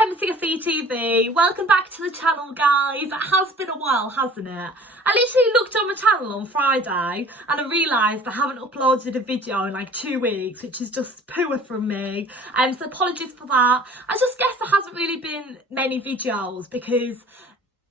MCSE TV. Welcome back to the channel, guys. It has been a while, hasn't it? I literally looked on my channel on Friday and I realised I haven't uploaded a video in like 2 weeks, which is just poor from me. So apologies for that. I just guess there hasn't really been many videos because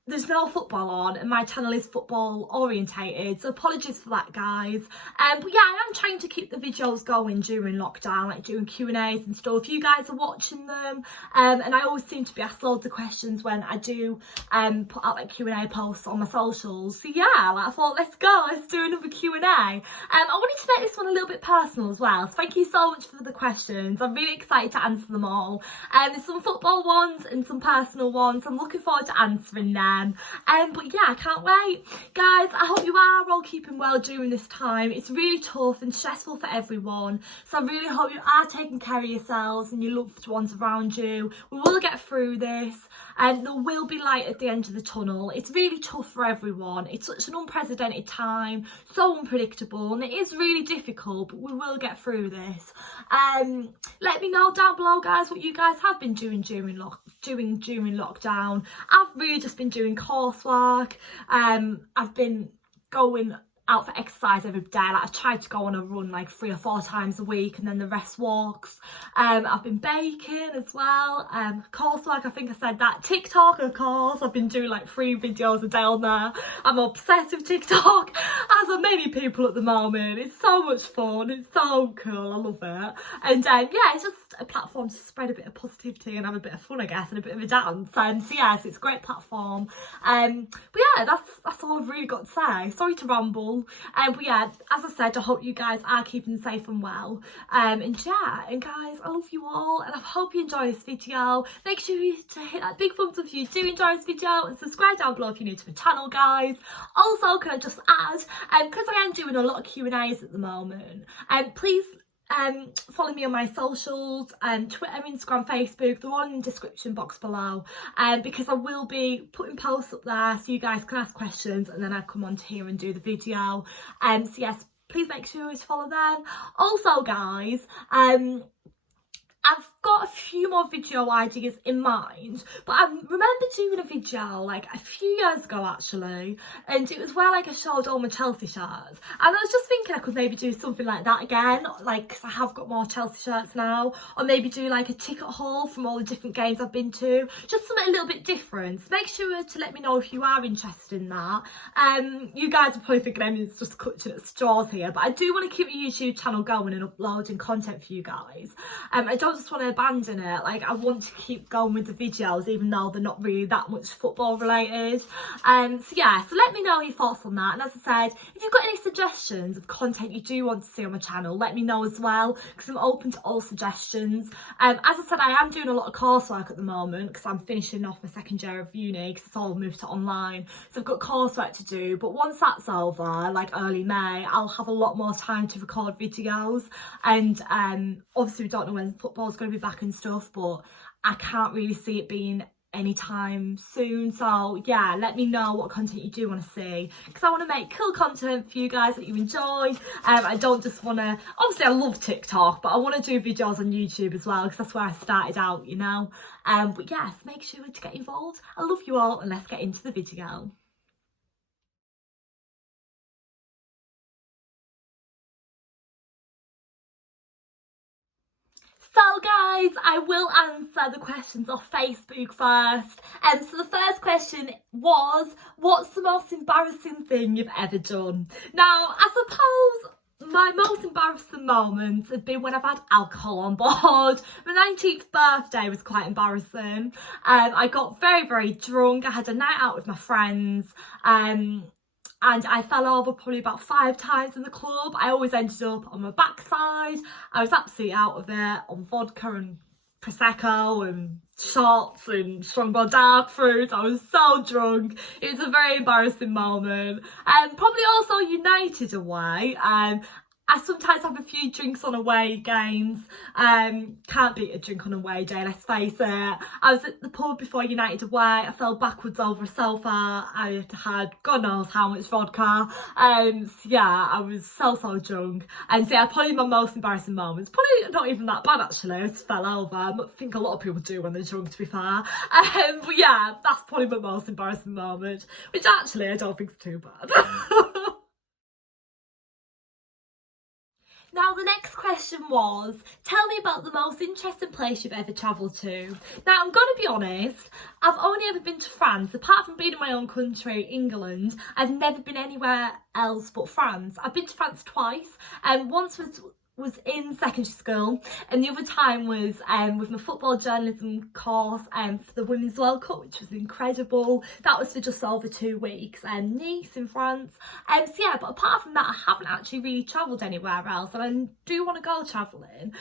there's no football on and my channel is football orientated, so apologies for that, guys. But yeah, I am trying to keep the videos going during lockdown, like doing Q&As and stuff. You guys are watching them, and I always seem to be asked loads of questions when I do put out like Q&A posts on my socials. So yeah, like, I thought, let's do another Q&A. I wanted to make this one a little bit personal as well, so thank you so much for the questions. I'm really excited to answer them all. There's some football ones and some personal ones. I'm looking forward to answering them. But yeah, I can't wait. Guys, I hope you are all keeping well during this time. It's really tough and stressful for everyone, so I really hope you are taking care of yourselves and your loved ones around you. We will get through this and there will be light at the end of the tunnel. It's really tough for everyone. It's such an unprecedented time, so unpredictable, and it is really difficult, but we will get through this. Let me know down below, guys, what you guys have been doing during lockdown. I've really just been doing coursework. I've been going out for exercise every day. Like, I've tried to go on a run like 3 or 4 times a week and then the rest walks. I've been baking as well. Coursework, I think I said that. TikTok, of course. I've been doing like 3 videos a day on there. I'm obsessed with TikTok, as are many people at the moment. It's so much fun. It's so cool. I love it. And yeah, it's just a platform to spread a bit of positivity and have a bit of fun, I guess, and a bit of a dance. So yes, it's a great platform. But yeah, that's all I've really got to say. Sorry to ramble. But yeah, as I said, I hope you guys are keeping safe and well. And yeah, and guys, I love you all and I hope you enjoy this video. Make sure to hit that big thumbs up if you do enjoy this video and subscribe down below if you're new to the channel, guys. Also, can I just add, because I am doing a lot of Q&As at the moment, please follow me on my socials, Twitter, Instagram, Facebook. They're all in the description box below, because I will be putting posts up there so you guys can ask questions and then I come on to here and do the video. So yes, please make sure to follow them. Also, guys, I've got a few more video ideas in mind, but I remember doing a video like a few years ago actually, and it was where like I showed all my Chelsea shirts, and I was just thinking I could maybe do something like that again, like, because I have got more Chelsea shirts now, or maybe do like a ticket haul from all the different games I've been to, just something a little bit different. So make sure to let me know if you are interested in that. You guys are probably thinking it's just clutching at straws here, but I do want to keep my YouTube channel going and uploading content for you guys. I don't just want to abandon it. Like, I want to keep going with the videos even though they're not really that much football related. So yeah, so let me know your thoughts on that, and as I said, if you've got any suggestions of content you do want to see on my channel, let me know as well, because I'm open to all suggestions. As I said, I am doing a lot of coursework at the moment because I'm finishing off my 2nd year of uni because it's all moved to online, so I've got coursework to do. But once that's over, like early May, I'll have a lot more time to record videos, and obviously we don't know when football's going to be back and stuff, but I can't really see it being anytime soon. So yeah, let me know what content you do want to see, because I want to make cool content for you guys that you enjoy. I don't just want to, obviously I love TikTok, but I want to do videos on YouTube as well, because that's where I started out, you know. But yes, make sure to get involved. I love you all, and let's get into the video. So guys, I will answer the questions off Facebook first. So the first question was, what's the most embarrassing thing you've ever done? Now, I suppose my most embarrassing moments have been when I've had alcohol on board. My 19th birthday was quite embarrassing. I got very, very drunk. I had a night out with my friends. And I fell over probably about 5 times in the club. I always ended up on my backside. I was absolutely out of it on vodka and Prosecco and shots and Strongbow dark fruit. I was so drunk. It was a very embarrassing moment. Probably also United away. I sometimes have a few drinks on away games. Can't beat a drink on a away day, let's face it. I was at the pub before United away. I fell backwards over a sofa. I had God knows how much vodka. So yeah, I was so drunk. And so yeah, probably my most embarrassing moments. Probably not even that bad actually. I just fell over. I think a lot of people do when they're drunk, to be fair. But yeah, that's probably my most embarrassing moment, which actually I don't think is too bad. Now the next question was, tell me about the most interesting place you've ever travelled to. Now I'm going to be honest, I've only ever been to France. Apart from being in my own country, England, I've never been anywhere else but France. I've been to France twice, and once was in secondary school, and the other time was with my football journalism course for the Women's World Cup, which was incredible. That was for just over 2 weeks, Nice in France. So yeah, but apart from that, I haven't actually really travelled anywhere else, and I do want to go travelling.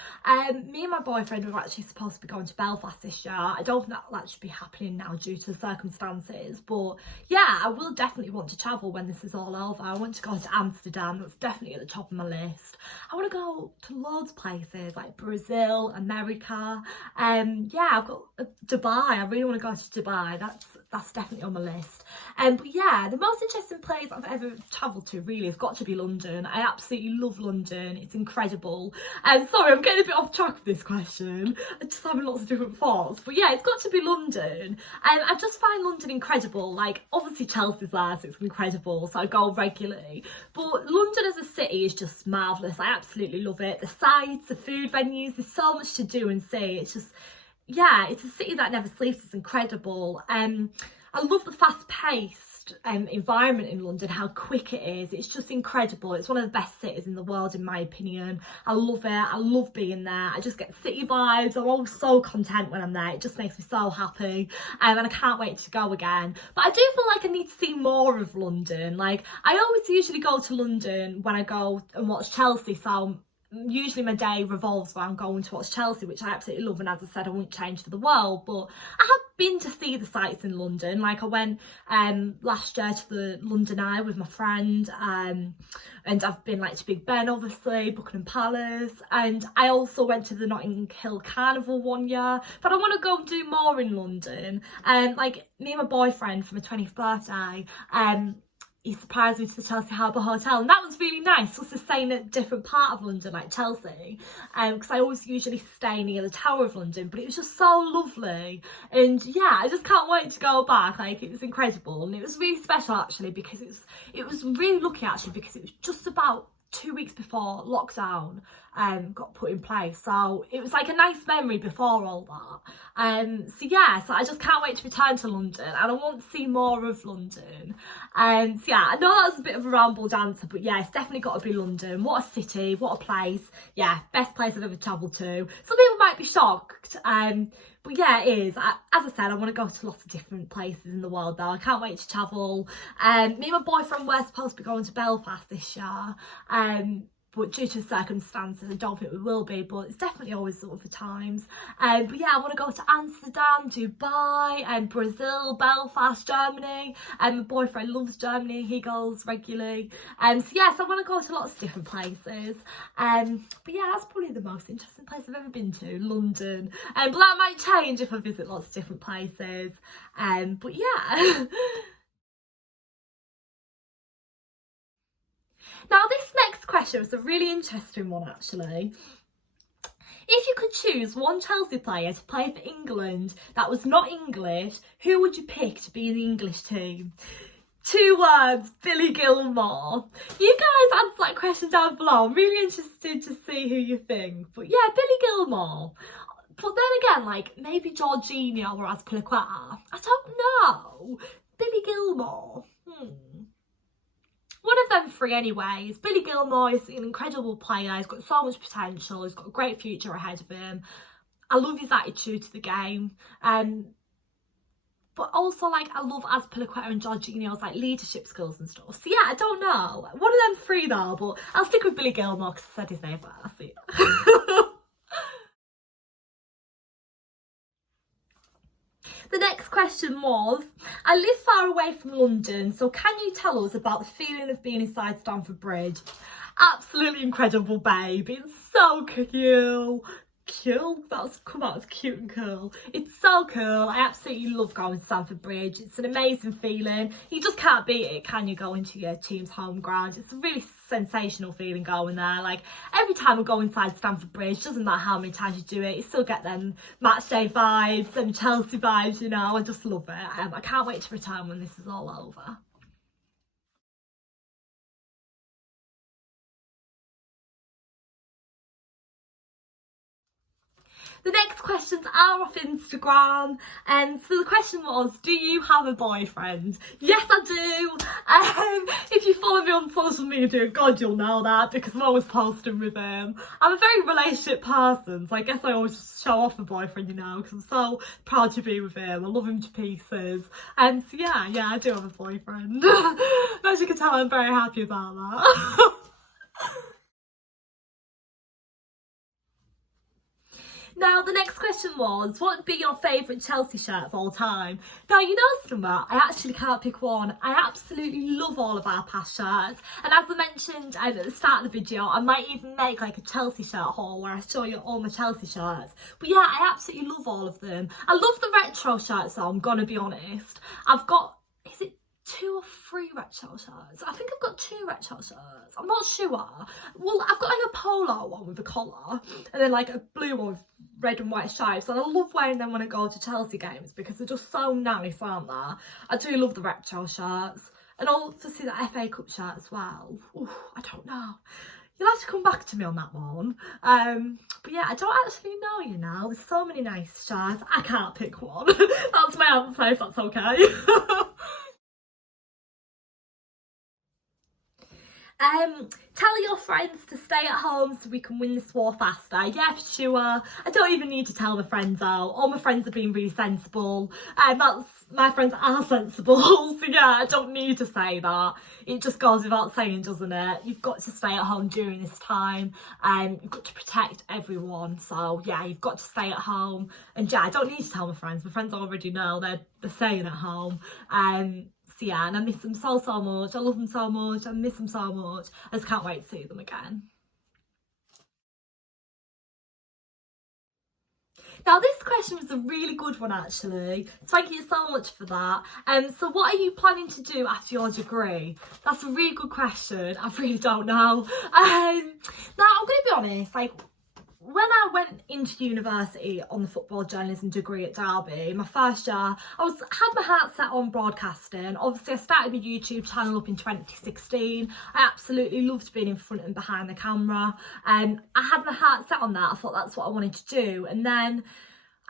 Me and my boyfriend were actually supposed to be going to Belfast this year. I don't think that'll actually be happening now due to circumstances, but yeah, I will definitely want to travel when this is all over. I want to go to Amsterdam. That's definitely at the top of my list. I want to go to loads of places like Brazil, America. Yeah, I've got Dubai. I really want to go to Dubai. That's definitely on my list. But yeah, the most interesting place I've ever travelled to really has got to be London. I absolutely love London. It's incredible. Sorry, I'm getting a bit off track with this question. I'm just having lots of different thoughts. But yeah, it's got to be London. I just find London incredible. Like, obviously Chelsea's there, so it's incredible. So I go regularly. But London as a city is just marvellous. I absolutely love it. The sights, the food venues, there's so much to do and see. It's just, yeah, it's a city that never sleeps. It's incredible. I love the fast-paced environment in London, how quick it is. It's just incredible. It's one of the best cities in the world, in my opinion. I love it. I love being there. I just get city vibes. I'm always so content when I'm there. It just makes me so happy. And I can't wait to go again. But I do feel like I need to see more of London. Like, I always usually go to London when I go and watch Chelsea, so usually my day revolves around going to watch Chelsea, which I absolutely love, and as I said, I wouldn't change for the world. But I have been to see the sights in London. Like, I went last year to the London Eye with my friend, and I've been like to Big Ben, obviously, Buckingham Palace, and I also went to the Notting Hill Carnival one year. But I want to go and do more in London. Like, me and my boyfriend for my 20th birthday, he surprised me to the Chelsea Harbour Hotel, and that was really nice. Also staying at a different part of London, like Chelsea, because I always usually stay near the Tower of London, but it was just so lovely. And yeah, I just can't wait to go back. Like, it was incredible, and it was really special actually, because it was really lucky actually, because it was just about 2 weeks before lockdown got put in place, so it was like a nice memory before all that. So yeah, so I just can't wait to return to London, and I want to see more of London. So yeah, I know that was a bit of a rambled answer, but yeah, it's definitely got to be London. What a city, what a place. Yeah, best place I've ever travelled to. Some people might be shocked, but yeah, it is. As I said, I want to go to lots of different places in the world though. I can't wait to travel. Me and my boyfriend were supposed to be going to Belfast this year, but due to circumstances, I don't think we will be, but it's definitely always sort of the times. But yeah, I want to go to Amsterdam, Dubai, and Brazil, Belfast, Germany. My boyfriend loves Germany, he goes regularly. So yes, I want to go to lots of different places. But yeah, that's probably the most interesting place I've ever been to, London. But that might change if I visit lots of different places. But yeah. Now, this next question was a really interesting one, actually. If you could choose one Chelsea player to play for England that was not English, who would you pick to be in the English team? 2 words, Billy Gilmore. You guys answer that question down below. I'm really interested to see who you think. But yeah, Billy Gilmore. But then again, like, maybe Jorginho or Azpilicueta. I don't know. Billy Gilmore. One of them 3 anyways. Billy Gilmore is an incredible player. He's got so much potential. He's got a great future ahead of him. I love his attitude to the game. But also, like, I love Azpilicueta and Jorginho's like leadership skills and stuff. So yeah, I don't know. One of them 3 though, but I'll stick with Billy Gilmore because I said his name first. The next question was, I live far away from London, so can you tell us about the feeling of being inside Stamford Bridge? Absolutely incredible babe. It's so cute. That's come out as cute and cool. It's so cool. I absolutely love going to Stamford Bridge. It's an amazing feeling. You just can't beat it, can you, going to your team's home ground? It's a really sensational feeling going there. Like, every time I go inside Stamford Bridge, doesn't matter how many times you do it, you still get them match day vibes and Chelsea vibes, you know. I just love it. I can't wait to return when this is all over. The next questions are off Instagram, and so the question was, do you have a boyfriend? Yes, I do. If you follow me on social media, God, you'll know that, because I'm always posting with him. I'm a very relationship person, so I guess I always show off a boyfriend, you know, because I'm so proud to be with him. I love him to pieces. And so yeah, I do have a boyfriend. As you can tell, I'm very happy about that. Now, the next question was, what would be your favourite Chelsea shirt of all time? Now, you know something, I actually can't pick one. I absolutely love all of our past shirts. And as I mentioned at the start of the video, I might even make like a Chelsea shirt haul where I show you all my Chelsea shirts. But yeah, I absolutely love all of them. I love the retro shirts though, I'm gonna be honest. I've got, is it 2 or 3 retro shirts? I think I've got 2 retro shirts. I'm not sure. Well, I've got like a polo one with a collar and then like a blue one with red and white stripes, and I love wearing them when I go to Chelsea games because they're just so nice, aren't they? I do love the retro shirts, and I'll also see the FA Cup shirt as well. Ooh, I don't know. You'll have to come back to me on that one. But yeah, I don't actually know, you know. There's so many nice shirts. I can't pick one. That's my answer, if that's okay. Tell your friends to stay at home so we can win this war faster. Yeah, for sure. I don't even need to tell my friends out. All my friends are being really sensible. My friends are sensible. So yeah, I don't need to say that. It just goes without saying, doesn't it? You've got to stay at home during this time. You've got to protect everyone. So yeah, you've got to stay at home. And yeah, I don't need to tell my friends. My friends already know they're staying at home. So yeah, and I miss them so much. I love them so much. I miss them so much. I just can't wait to see them again. Now, this question was a really good one, actually. Thank you so much for that. So what are you planning to do after your degree? That's a really good question. I really don't know. Now, I'm going to be honest, like, when I went into university on the football journalism degree at Derby, my first year, I had my heart set on broadcasting. Obviously, I started my YouTube channel up in 2016. I absolutely loved being in front and behind the camera. I had my heart set on that. I thought that's what I wanted to do. And then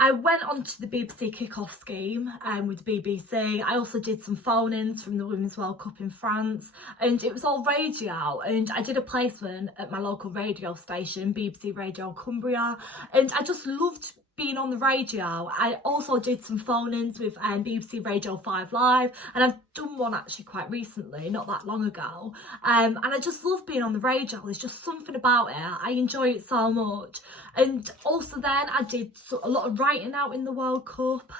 I went on to the BBC kick-off scheme with the BBC. I also did some phone-ins from the Women's World Cup in France, and it was all radio, and I did a placement at my local radio station, BBC Radio Cumbria, and I just loved being on the radio. I also did some phone-ins with BBC Radio 5 Live, and I've done one actually quite recently, not that long ago, and I just love being on the radio. There's just something about it. I enjoy it so much. And also then I did a lot of writing out in the World Cup,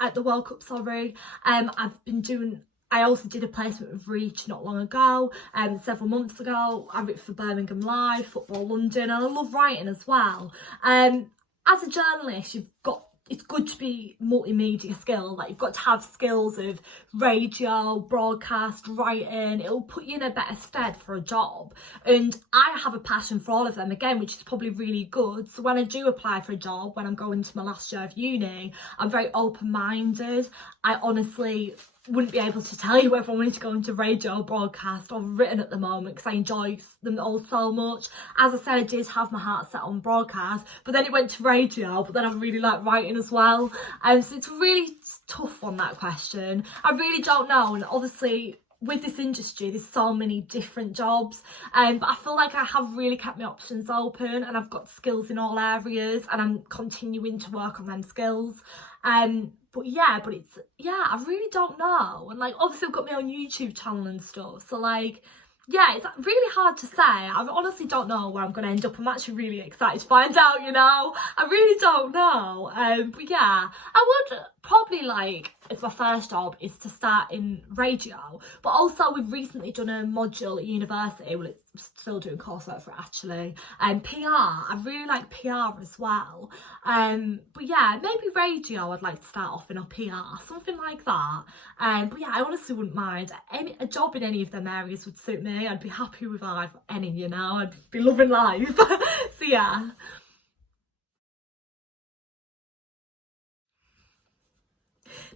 at the World Cup, sorry. I also did a placement with Reach not long ago, several months ago. I wrote for Birmingham Live, Football London, and I love writing as well. As a journalist, it's good to be multimedia skilled. Like, you've got to have skills of radio, broadcast, writing. It'll put you in a better stead for a job. And I have a passion for all of them again, which is probably really good. So when I do apply for a job, when I'm going to my last year of uni, I'm very open-minded. I honestly wouldn't be able to tell you whether I wanted to go into radio, broadcast or written at the moment, because I enjoy them all so much. As I said, I did have my heart set on broadcast, but then it went to radio, but then I really like writing as well. So it's really tough on that question. I really don't know, and obviously with this industry there's so many different jobs, but I feel like I have really kept my options open, and I've got skills in all areas, and I'm continuing to work on them skills. I really don't know. And like, obviously I've got my own YouTube channel and stuff, so like, yeah, it's really hard to say. I honestly don't know where I'm going to end up. I'm actually really excited to find out, you know. I really don't know. But yeah, I would probably like it's my first job, is to start in radio. But also we've recently done a module at university, well, it's still doing coursework for it actually, and PR. I really like PR as well. But yeah, maybe radio I'd like to start off in, a PR, something like that. But yeah, I honestly wouldn't mind. A job in any of them areas would suit me. I'd be happy with any, you know, I'd be loving life. So yeah.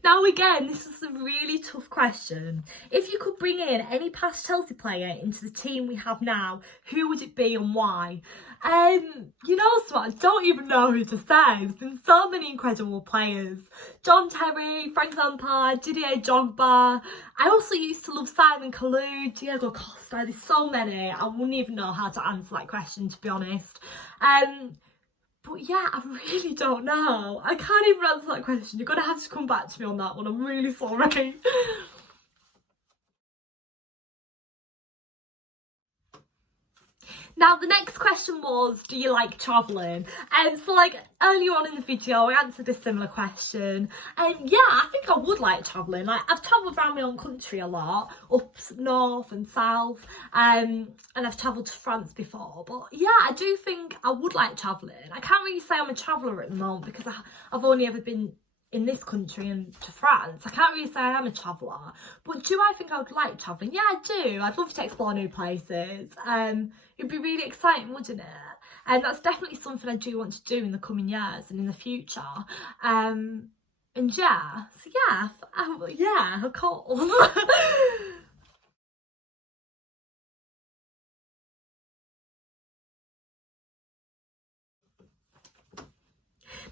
Now again, this is a really tough question. If you could bring in any past Chelsea player into the team we have now, who would it be and why? You know what, I don't even know who to say. There's been so many incredible players. John Terry, Frank Lampard, Didier Drogba. I also used to love Simon Kalou, Diego Costa. There's so many. I wouldn't even know how to answer that question, to be honest. But yeah, I really don't know. I can't even answer that question. You're going to have to come back to me on that one. I'm really sorry. Now, the next question was, do you like travelling? So like earlier on in the video, I answered a similar question. And yeah, I think I would like travelling. Like, I've travelled around my own country a lot, up north and south, and I've travelled to France before. But yeah, I do think I would like travelling. I can't really say I'm a traveller at the moment because I've only ever been in this country and to France. I can't really say I am a traveller, but do I think I would like travelling? Yeah, I do. I'd love to explore new places. It'd be really exciting, wouldn't it? And that's definitely something I do want to do in the coming years and in the future. And yeah, so yeah, of course.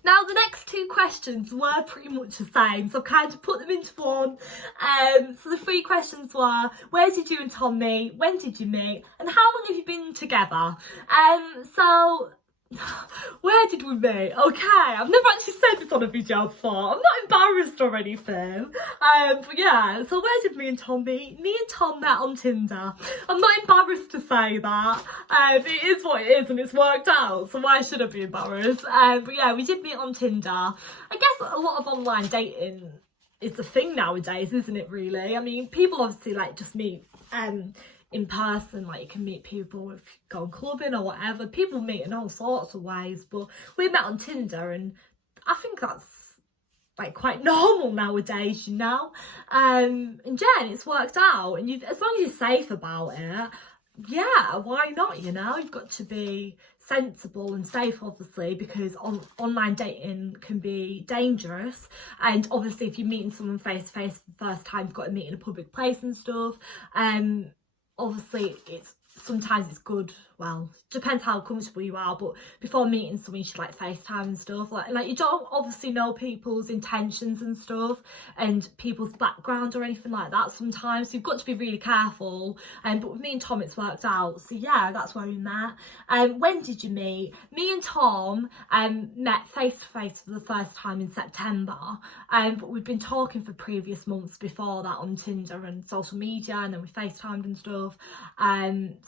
Now, the next two questions were pretty much the same, so I've kind of put them into one. So the three questions were, where did you and Tom meet? When did you meet? And how long have you been together? So where did we meet? Okay, I've never actually said this on a video before. I'm not embarrassed or anything. But yeah, so where did me and Tom meet? Me and Tom met on Tinder. I'm not embarrassed to say that. It is what it is and it's worked out, so why should I be embarrassed? But yeah, we did meet on Tinder. I guess a lot of online dating is a thing nowadays, isn't it, really? I mean, people obviously like just meet in person, like you can meet people if you go clubbing or whatever. People meet in all sorts of ways, but we met on Tinder and I think that's like quite normal nowadays, you know. And yeah, it's worked out, and as long as you're safe about it, yeah, why not, you know? You've got to be sensible and safe, obviously, because online dating can be dangerous. And obviously if you're meeting someone face to face for the first time, you've got to meet in a public place and stuff. Obviously sometimes it's good, well, depends how comfortable you are, but before meeting someone you should like FaceTime and stuff, like you don't obviously know people's intentions and stuff and people's background or anything like that sometimes, so you've got to be really careful. But with me and Tom it's worked out, so yeah, that's where we met. When did you meet? Me and Tom met face to face for the first time in September, but we'd been talking for previous months before that on Tinder and social media, and then we FaceTimed and stuff.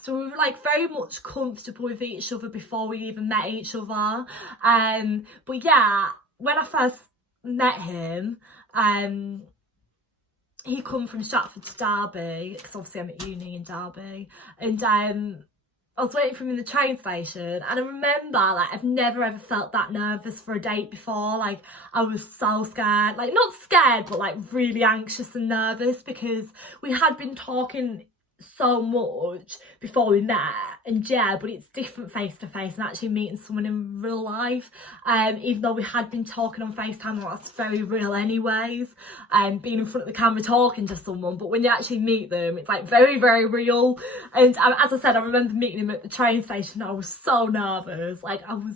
So we were like very much comfortable with each other before we even met each other. But yeah, when I first met him, he come from Stratford to Derby, because obviously I'm at uni in Derby, and I was waiting for him in the train station, and I remember, like, I've never ever felt that nervous for a date before. Like, I was so scared, like not scared, but like really anxious and nervous, because we had been talking so much before we met, and yeah, but it's different face to face and actually meeting someone in real life. Even though we had been talking on FaceTime, that's very real anyways, being in front of the camera talking to someone, but when you actually meet them it's like very, very real. And as I said, I remember meeting him at the train station. I was so nervous, like I was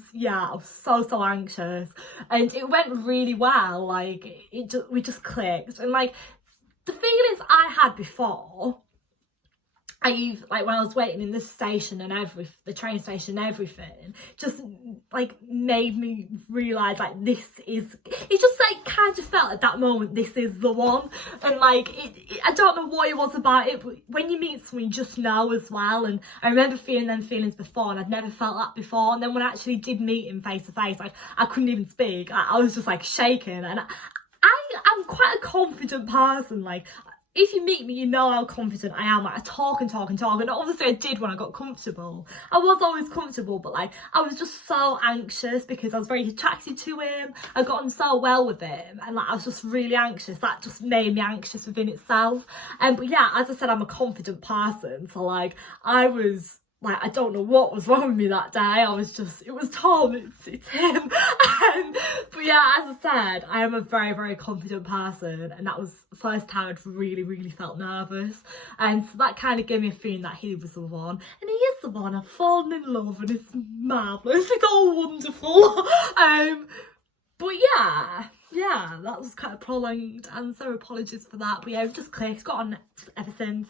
so anxious, and it went really well. Like we just clicked, and like the feelings I had before, like when I was waiting in the station and the train station and everything, just like made me realise like it just like kind of felt at that moment this is the one. And like I don't know what it was about it, but when you meet someone you just know as well. And I remember feeling them feelings before, and I'd never felt that before. And then when I actually did meet him face to face, like I couldn't even speak. I was just like shaking, and I I'm quite a confident person. Like, if you meet me, you know how confident I am. Like, I talk and talk and talk, and obviously I did when I got comfortable. I was always comfortable, but like, I was just so anxious because I was very attracted to him. I got on so well with him, and like, I was just really anxious. That just made me anxious within itself. But yeah, as I said, I'm a confident person, so like, I was like, I don't know what was wrong with me that day. I was just, it was Tom, it's him. But yeah, as I said, I am a very, very confident person, and that was the first time I'd really, really felt nervous. And so that kind of gave me a feeling that he was the one. And he is the one. I've fallen in love, and it's marvellous. It's all wonderful. But yeah, that was kind of prolonged answer. Apologies for that. But yeah, we've just clicked, got on ever since.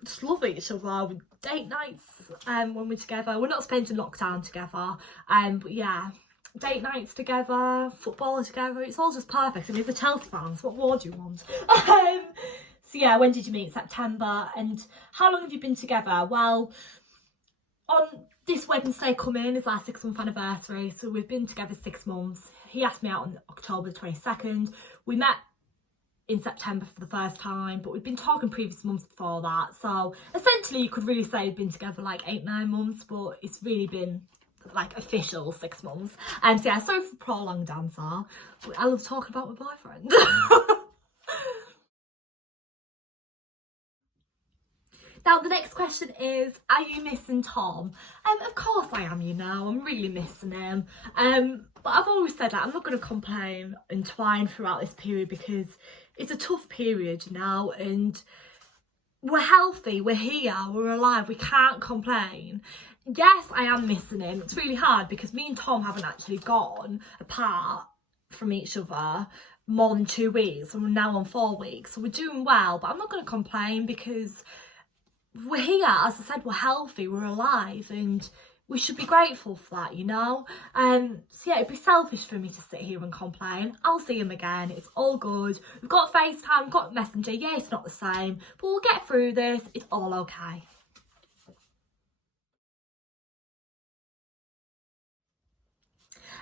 We just love each other. We date nights when we're together. We're not spending lockdown together. But yeah, date nights together, football together. It's all just perfect. And he's a Chelsea fan, so what more do you want? So yeah, when did you meet? September. And how long have you been together? Well, on this Wednesday coming is our 6-month anniversary. So we've been together 6 months. He asked me out on October 22nd. We met in September for the first time, but we'd been talking previous months before that. So essentially you could really say we've been together like 8-9 months, but it's really been like official 6 months. So yeah, sorry for the prolonged answer, but I love talking about my boyfriend. Now, the next question is, are you missing Tom? Of course I am, you know, I'm really missing him. But I've always said that I'm not going to complain and twine throughout this period because it's a tough period, you know, and we're healthy, we're here, we're alive, we can't complain. Yes, I am missing him. It's really hard because me and Tom haven't actually gone apart from each other more than 2 weeks, and we're now on 4 weeks, so we're doing well, but I'm not going to complain because we're here. As I said, we're healthy, we're alive, and we should be grateful for that, you know. So yeah, it'd be selfish for me to sit here and complain. I'll see him again, it's all good. We've got FaceTime, we've got Messenger. Yeah, it's not the same, but we'll get through this. It's all okay.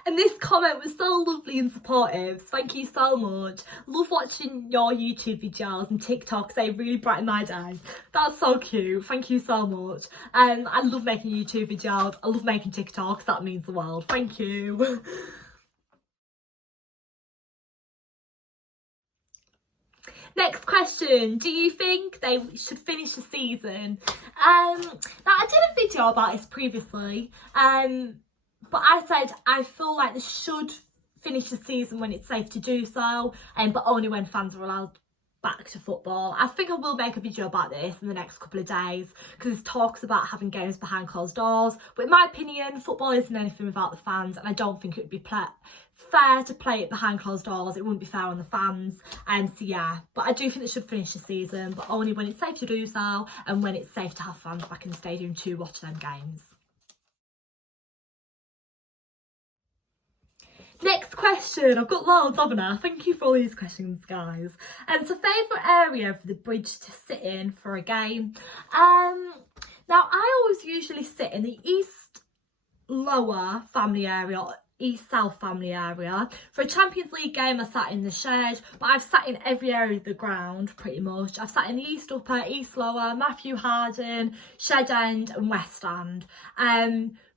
And this comment was so lovely and supportive. Thank you so much. Love watching your YouTube videos and TikToks. They really brighten my day. That's so cute. Thank you so much. I love making YouTube videos. I love making TikToks. That means the world. Thank you. Next question. Do you think they should finish the season? Now, I did a video about this previously. But I said I feel like they should finish the season when it's safe to do so, but only when fans are allowed back to football. I think I will make a video about this in the next couple of days because there's talks about having games behind closed doors. But in my opinion, football isn't anything without the fans, and I don't think it would be fair to play it behind closed doors. It wouldn't be fair on the fans. So yeah, but I do think they should finish the season, but only when it's safe to do so and when it's safe to have fans back in the stadium to watch them games. Next question. I've got loads, haven't I? Thank you for all these questions, guys. So favourite area for the bridge to sit in for a game? Now, I always usually sit in the east lower family area, or east south family area. For a Champions League game, I sat in the shed, but I've sat in every area of the ground pretty much. I've sat in the east upper, east lower, Matthew Harden, shed end and west end.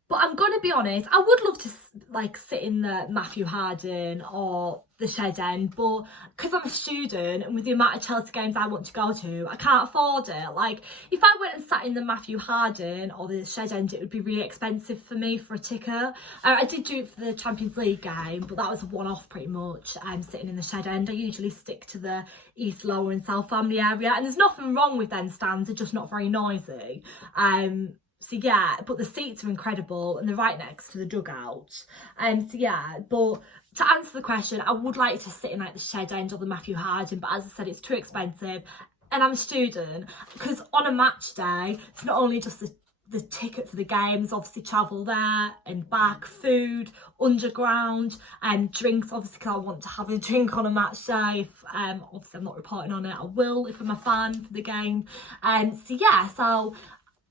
But I'm going to be honest, I would love to like sit in the Matthew Harden or the shed end, but because I'm a student and with the amount of Chelsea games I want to go to, I can't afford it. Like, if I went and sat in the Matthew Harden or the shed end, it would be really expensive for me for a ticket. I did do it for the Champions League game, but that was a one-off pretty much. Sitting in the shed end. I usually stick to the east, lower and south family area, and there's nothing wrong with them stands, they're just not very noisy. So yeah, but the seats are incredible and they're right next to the dugouts. So yeah, but to answer the question, I would like to sit in like the shed end or the Matthew Harden, but as I said, it's too expensive. And I'm a student, because on a match day, it's not only just the ticket for the games, obviously travel there and back, food, underground, and drinks, obviously, because I want to have a drink on a match day. If, obviously I'm not reporting on it, I will if I'm a fan for the game. So yeah, so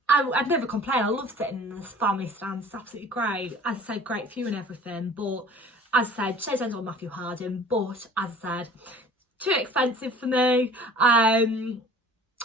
I'd never complain. I love sitting in the family stands. It's absolutely great. As I said, great view and everything. But as I said, shed end on Matthew Harden. But as I said, too expensive for me. And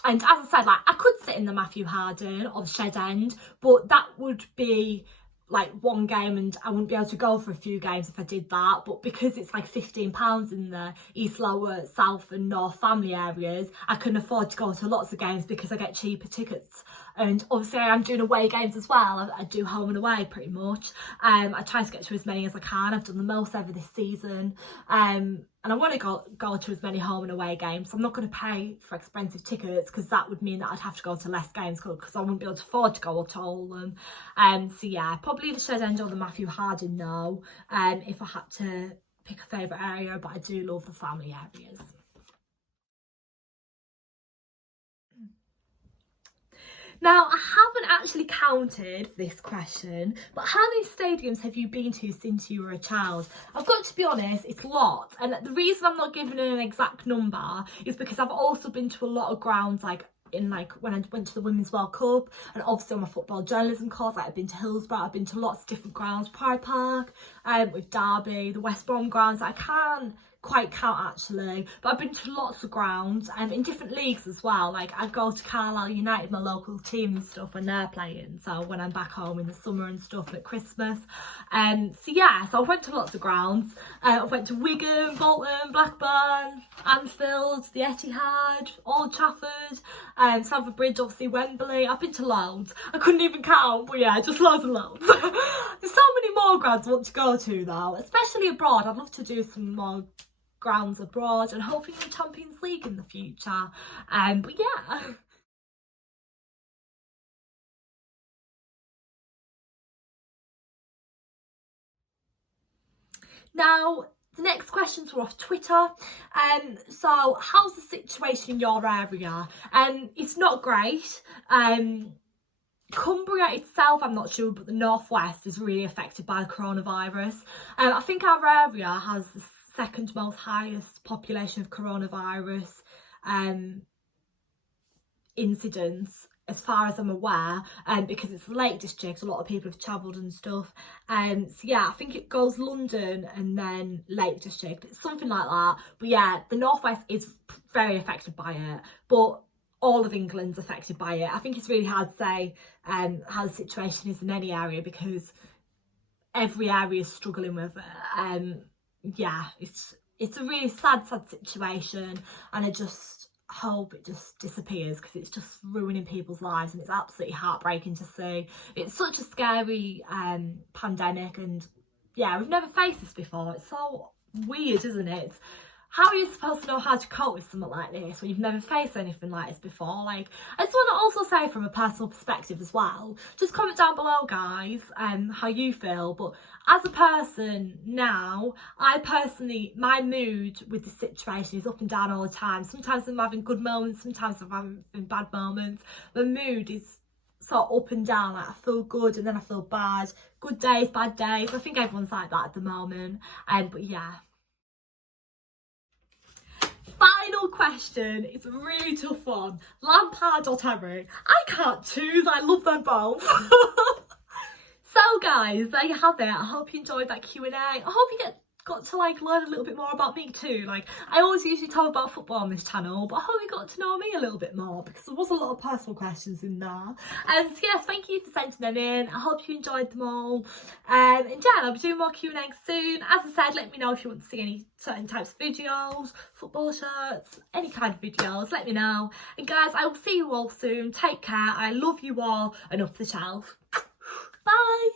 as I said, like, I could sit in the Matthew Harden or the Shed End, but that would be like one game and I wouldn't be able to go for a few games if I did that. But because it's like £15 in the East, Lower, South and North family areas, I can afford to go to lots of games because I get cheaper tickets. And obviously I'm doing away games as well. I do home and away pretty much. I try to get to as many as I can. I've done the most ever this season. And I want to go to as many home and away games. So I'm not going to pay for expensive tickets because that would mean that I'd have to go to less games because I wouldn't be able to afford to go to all of them. So yeah, probably the Shed End or the Matthew Harden now, if I had to pick a favourite area, but I do love the family areas. Now, I haven't actually counted this question, but how many stadiums have you been to since you were a child? I've got to be honest, it's lots. And the reason I'm not giving an exact number is because I've also been to a lot of grounds, like when I went to the Women's World Cup, and obviously on my football journalism course, like I've been to Hillsborough, I've been to lots of different grounds, Pride Park, with Derby, the West Brom grounds. I can't quite count actually, but I've been to lots of grounds and in different leagues as well. Like I go to Carlisle United, my local team and stuff, when they're playing, so when I'm back home in the summer and stuff and at Christmas. So yeah, so I went to lots of grounds. I went to Wigan, Bolton, Blackburn, Anfield, the Etihad, Old Trafford, Stamford Bridge, obviously Wembley. I've been to loads. I couldn't even count, but yeah, just loads and loads. There's so many more grounds I want to go to though, especially abroad. I'd love to do some more grounds abroad and hopefully in the Champions League in the future. But yeah. Now, the next questions were off Twitter. So how's the situation in your area? It's not great. Cumbria itself, I'm not sure, but the northwest is really affected by the coronavirus. I think our area has the second most highest population of coronavirus incidents as far as I'm aware, because it's the Lake District. A lot of people have travelled and stuff. So yeah, I think it goes London and then Lake District. It's something like that. But yeah, the northwest is very affected by it. But all of England's affected by it. I think it's really hard to say how the situation is in any area because every area is struggling with it. Yeah, it's a really sad situation, and I just hope it just disappears because it's just ruining people's lives and it's absolutely heartbreaking to see. It's such a scary pandemic, and yeah, we've never faced this before. It's so weird, isn't it? How are you supposed to know how to cope with something like this when you've never faced anything like this before? Like, I just want to also say from a personal perspective as well, just comment down below, guys, how you feel. But as a person now, my mood with the situation is up and down all the time. Sometimes I'm having good moments, sometimes I'm having bad moments. My mood is sort of up and down. Like, I feel good and then I feel bad. Good days, bad days. I think everyone's like that at the moment. But yeah. Final question. It's a really tough one. Lampard or Terry? I can't choose. I love them both. So guys, there you have it. I hope you enjoyed that Q&A. I hope you got to like learn a little bit more about me too. Like, I always usually talk about football on this channel, but I hope you got to know me a little bit more because there was a lot of personal questions in there. So yes, thank you for sending them in. I hope you enjoyed them all. And yeah, I'll be doing more Q&A soon. As I said, let me know if you want to see any certain types of videos, football shirts, any kind of videos, let me know. And guys, I will see you all soon. Take care. I love you all, and up the shelf. Bye.